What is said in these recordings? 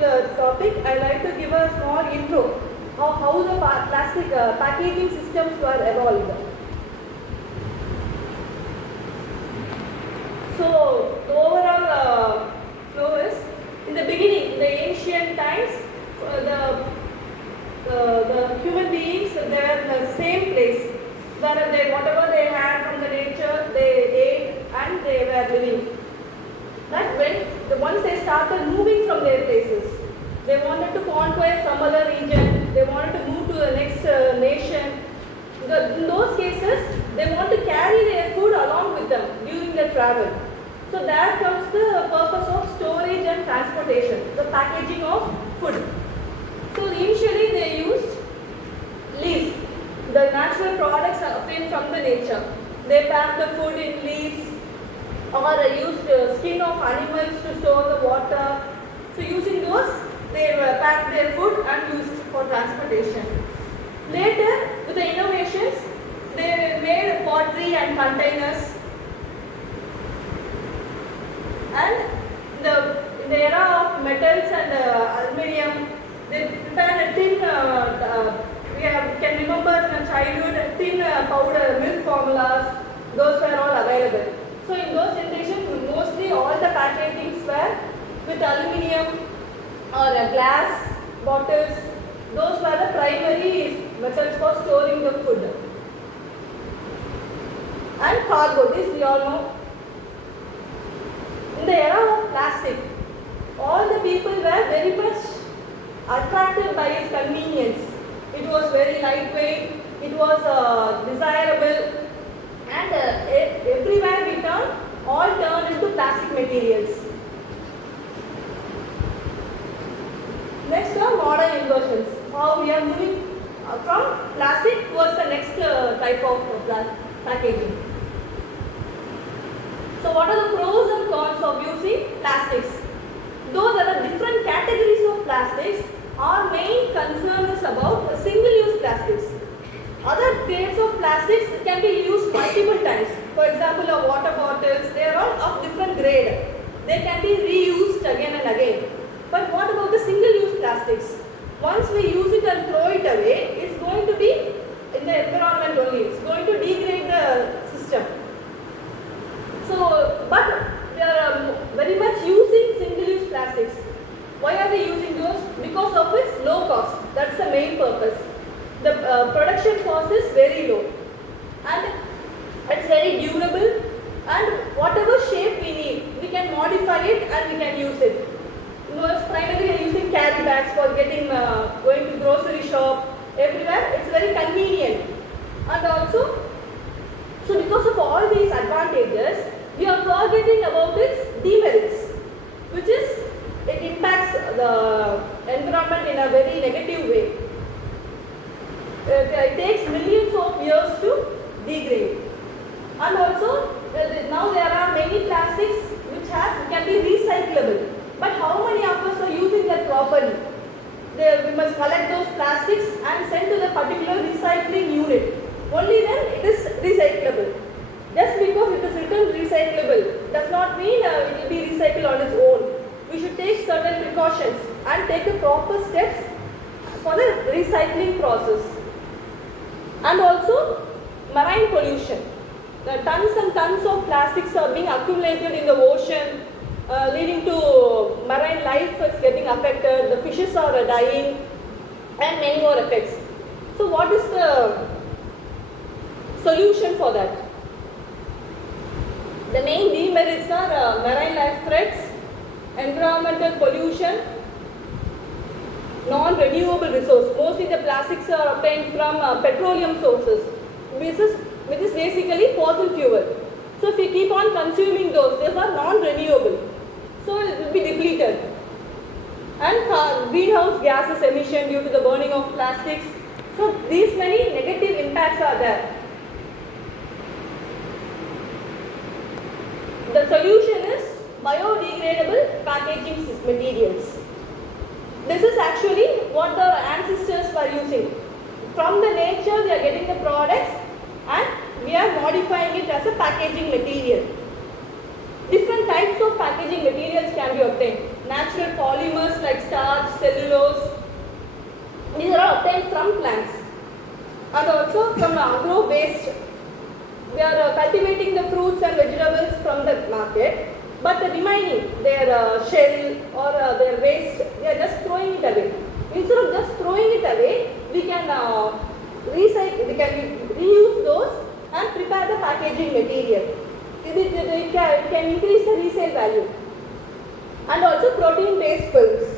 the topic, I like to give a small intro of how the plastic packaging systems were evolved. So, the overall flow is, in the beginning, in the ancient times, the human beings, they were in the same place, where whatever they had from the nature, they ate and they were living. That once they started moving from their places, they wanted to conquer some other region, they wanted to move to the next nation. In those cases, they want to carry their food along with them during the travel. So there comes the purpose of storage and transportation, the packaging of food. So initially they used leaves, the natural products obtained from the nature. They packed the food in leaves, or used skin of animals to store the water. So using those, they packed their food and used for transportation. Later, with the innovations, they made pottery and containers. And in the era of metals and aluminium, they prepared a tin, we can remember in childhood, tin powder, milk formulas, those were all available. So in those generations, mostly all the packagings were with aluminium or glass bottles. Those were the primary methods for storing the food. And cargo, this we all know. In the era of plastic, all the people were very much attracted by its convenience. It was very lightweight, it was desirable, and everywhere we turn, all turned into plastic materials. Next are modern inversions. How we are moving from plastic towards the next type of packaging. So what are the pros and cons of using plastics? Though there are different categories of plastics, our main concern is about single-use plastics. Other grades of plastics can be used multiple times. For example, water bottles, they are all of different grade. They can be reused again and again. But what about the single-use plastics? Once we use it and throw it away, it's going to be in the environment only. It's going to degrade the system. So, but they are very much using single-use plastics. Why are they using those? Because of its low cost. That's the main purpose. The production cost is very low, and it's very durable, and whatever shape we need, we can modify it and we can use it. Most primarily using carry bags for getting going to grocery shop, everywhere. It's very convenient, and also, so because of all these advantages, we are forgetting about its demerits, which is it impacts the environment in a very negative way. It takes millions of years to degrade, and also now there are many plastics which can be recyclable. But how many of us are using that properly? We must collect those plastics and send to the particular recycling unit. Only then it is recyclable. Just because it is written recyclable does not mean it will be recycled on its own. We should take certain precautions and take the proper steps for the recycling process. And also marine pollution. Tons and tons of plastics are being accumulated in the ocean, leading to marine life is getting affected, the fishes are dying, and many more effects. So what is the solution for that? The main demerits are marine life threats, environmental pollution, non-renewable resource. Mostly the plastics are obtained from petroleum sources, which is basically fossil fuel. So if we keep on consuming those are non-renewable. So it will be depleted. And greenhouse gases emission due to the burning of plastics. So these many negative impacts are there. The solution is biodegradable packaging materials. This is actually what the ancestors were using. From the nature they are getting the products and we are modifying it as a packaging material. Different types of packaging materials can be obtained. Natural polymers like starch, from plants. And also from agro waste, we are cultivating the fruits and vegetables from the market, but the remaining, their shell or their waste, we are just throwing it away. Instead of just throwing it away, we can recycle, we can reuse those and prepare the packaging material. It can increase the resale value. And also protein-based films.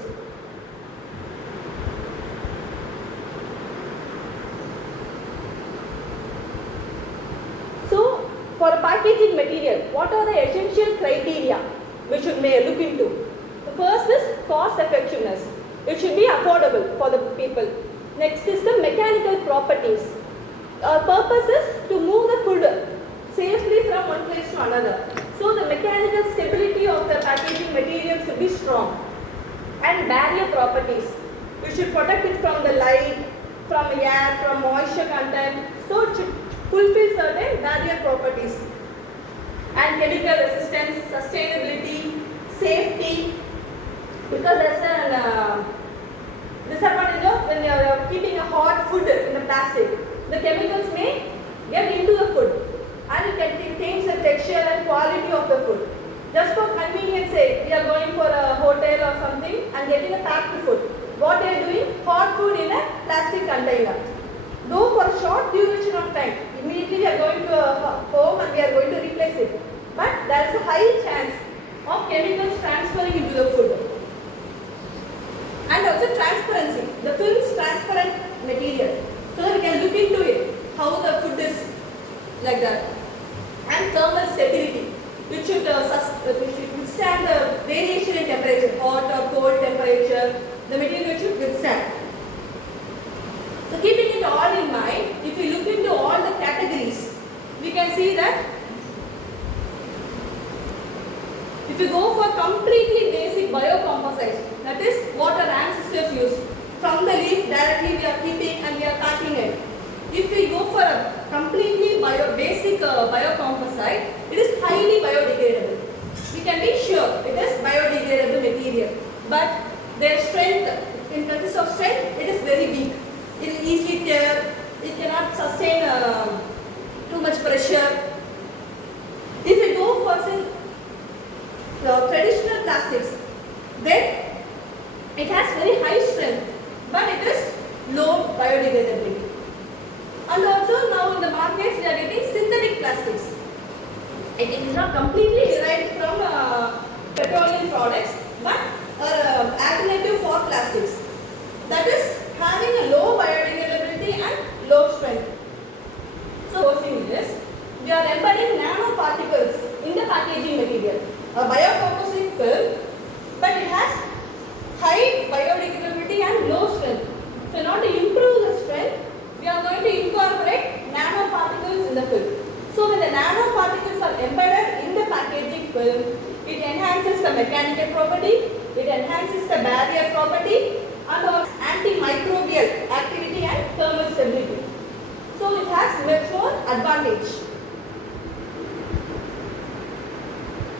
So, for a packaging material, what are the essential criteria we should look into? The first is cost effectiveness. It should be affordable for the people. Next is the mechanical properties. Our purpose is to move the food safely from one place to another. So the mechanical stability of the packaging material should be strong. And barrier properties. We should protect it from the light, from air, from moisture content. So it should fulfill certain barrier properties. And chemical resistance, sustainability, safety. Because that's a disadvantage of when you are keeping a hot food in the plastic. The chemicals may get into the food and it can change the texture and quality of the food. Just for convenience sake, we are going for a hotel or something and getting a packed food. What they are doing? Hot food in a plastic container. Though for a short duration of time, immediately we are going to a home and we are going to replace it. But there is a high chance of chemicals transferring into the food. And also transparency. The film is transparent material. So that we can look into it, how the food is like that. And thermal stability, which should withstand the variation in temperature, hot or cold temperature, the material should withstand. So keeping it all in mind, if we look into all the categories, we can see that if you go for completely basic biocomposites, that is what our ancestors used. From the leaf directly we are keeping and we are packing it. If we go for a completely basic biocomposite, it is highly biodegradable. We can be sure it is biodegradable material. But their strength, in terms of strength, it is very weak. It will easily tear, it cannot sustain too much pressure. If we go for traditional plastics, then it has very high strength, but it is low biodegradability. And also now in the markets we are getting synthetic plastics. It is not completely derived from petroleum products, but alternative for plastics. That is having a low biodegradability and low strength. So posing this, we are embedding nanoparticles in the packaging material. A biocomposite film, but it has high biodegradability and low strength. So in order to improve the strength, we are going to incorporate nanoparticles in the film. So when the nanoparticles are embedded in the packaging film, it enhances the mechanical property, it enhances the barrier property, and also antimicrobial activity and thermal stability. So it has much more advantage.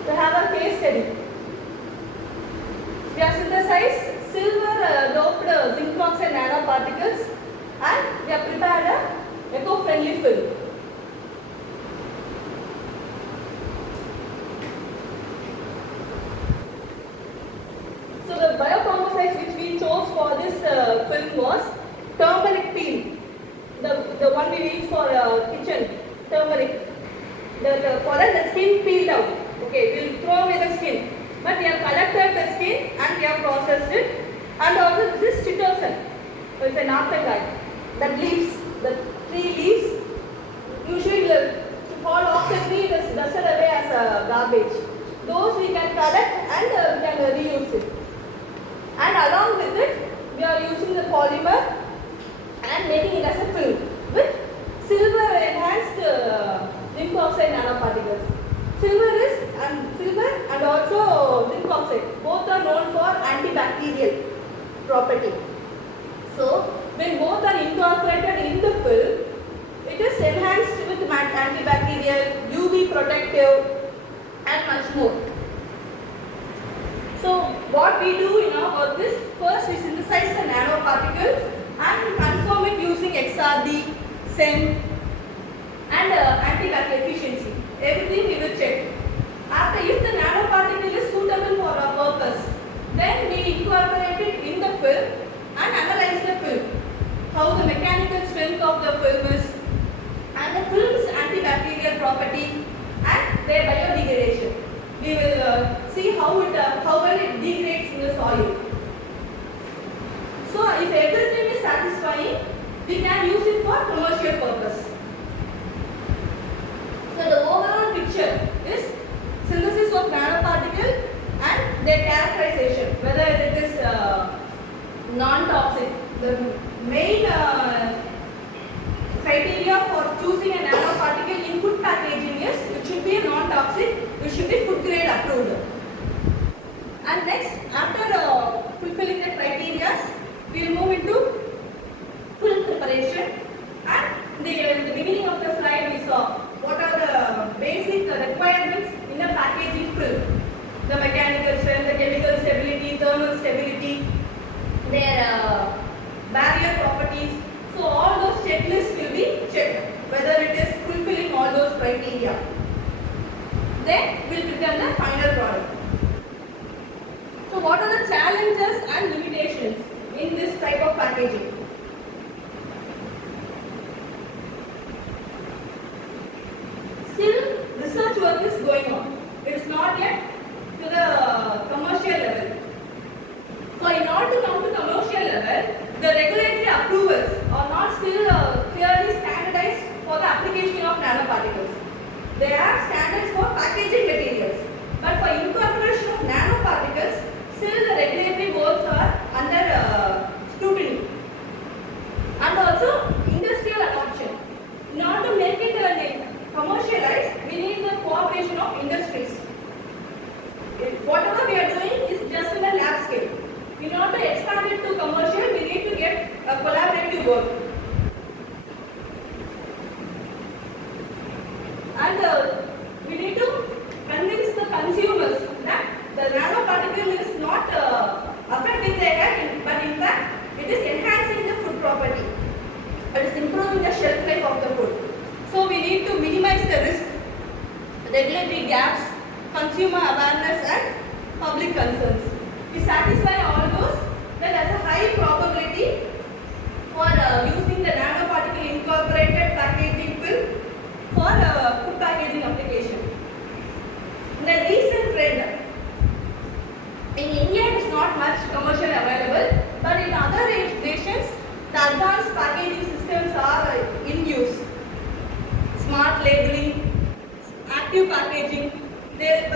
We have a case study. We have synthesized silver doped zinc oxide nanoparticles and we have prepared a eco-friendly film. So the biocomposites which we chose for this film was turmeric peel. The one we use for kitchen, turmeric. For the skin peeled out. Okay, we will throw away the skin. But we have collected the skin and we have processed it. And also this is chitosan. So it's an afterglow. The leaves, the tree leaves, usually to fall off the tree it is dusted away as a garbage. Those we can collect and we can reuse it. And along with it, we are using the polymer and making it as a film with silver enhanced zinc oxide nanoparticles. Silver and also zinc oxide, both are known for antibacterial property. So when both are incorporated in the film, it is enhanced with antibacterial, UV protective and much more. So what we do in our work is, first we synthesize the nanoparticles and we conform it same, and antibacterial efficiency. Everything we will check. After, if the nanoparticle is suitable for our purpose, then we incorporate it in the film and analyze the film. How the mechanical strength of the film is, and the film's antibacterial property and their biodegradation. We will see how well it degrades in the soil. So if everything is satisfying, we can use it for commercial purpose. So the overall picture is synthesis of nanoparticle and their characterization, whether it is non-toxic. The main criteria for choosing a nanoparticle in food packaging is it should be non-toxic, it should be food grade approved. And next, after fulfilling the criteria, we will move into film preparation. And in the beginning of the slide we saw what are the basic requirements in a packaging film. The mechanical strength, the chemical stability, thermal stability, their barrier properties. So all those checklists will be checked whether it is fulfilling all those criteria. Then we will prepare the final product. So what are the challenges and limitations in this type of packaging? Still research work is going on. It is not yet to the commercial level. So in order to come to commercial level, the regulatory approvals are not still clearly standardized for the application of nanoparticles. There are standards for packaging materials, but for incorporation of nanoparticles, still the regulatory goals are under scrutiny. And also industrial adoption. In order to make it commercialized, we need the cooperation of industries. Whatever we are doing is just in a lab scale. In order to expand it to commercial, we need to get a collaborative work. And we need to convince the consumers that the nanoparticle is not affecting their health, but in fact it is enhancing the food property. It is improving the shelf life of the food. So we need to minimize the risk, regulatory gaps, consumer awareness and public concerns. We satisfy all those, then there is a high probability for using the nanoparticle incorporated packaging film for food packaging application. The recent trend, in India it is not much commercially available, but in other nations the advanced packaging systems are in use. Smart labeling, active packaging, they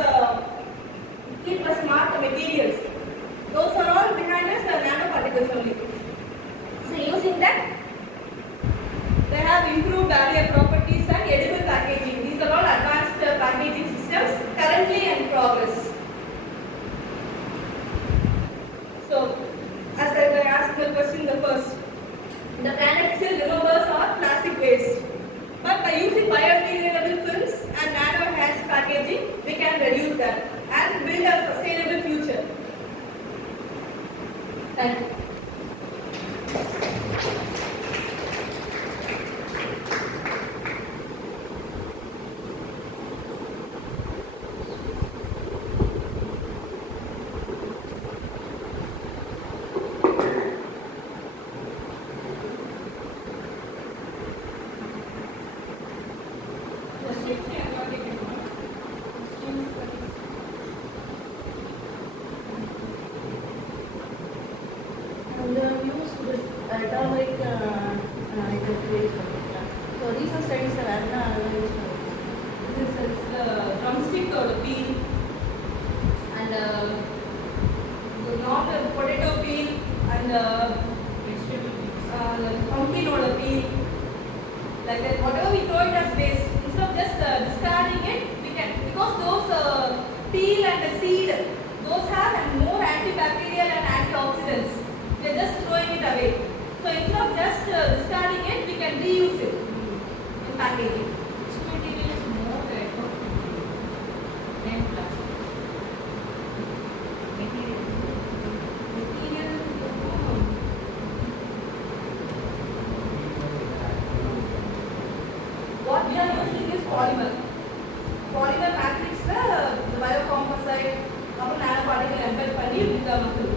keep the smart materials. Those are all behind us, the nanoparticles only. So using that, they have improved barrier properties and edible packaging. These are all advanced packaging systems currently in progress. So, as I asked the question the first, the planet still remembers our plastic waste. But by using biodegradable films and nano-enhanced packaging, we can reduce that and build a sustainable future. Thank you. So recent studies have This is the drumstick or the peel, and not the potato peel and the pumpkin or the peel. Like that, whatever we throw it as waste, instead of just discarding it, we can, because those peel and the seed, those have more antibacterial and antioxidants. We are just throwing it away. So instead of just discarding it, we can reuse it in packaging. This material is more type of than plastic. Material polymer மேட்ரிக்ஸில் இந்த bio காம்பசைட் அப்புறம் நானோ particle embed பண்ணி இந்த மக்கள்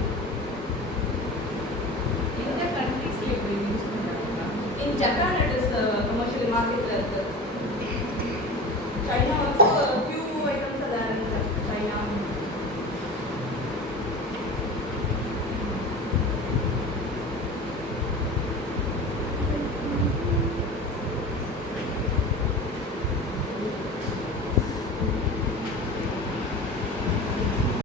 இந்த கண்ட்ரீஸ்ல எப்படி use பண்றாங்க? In Japan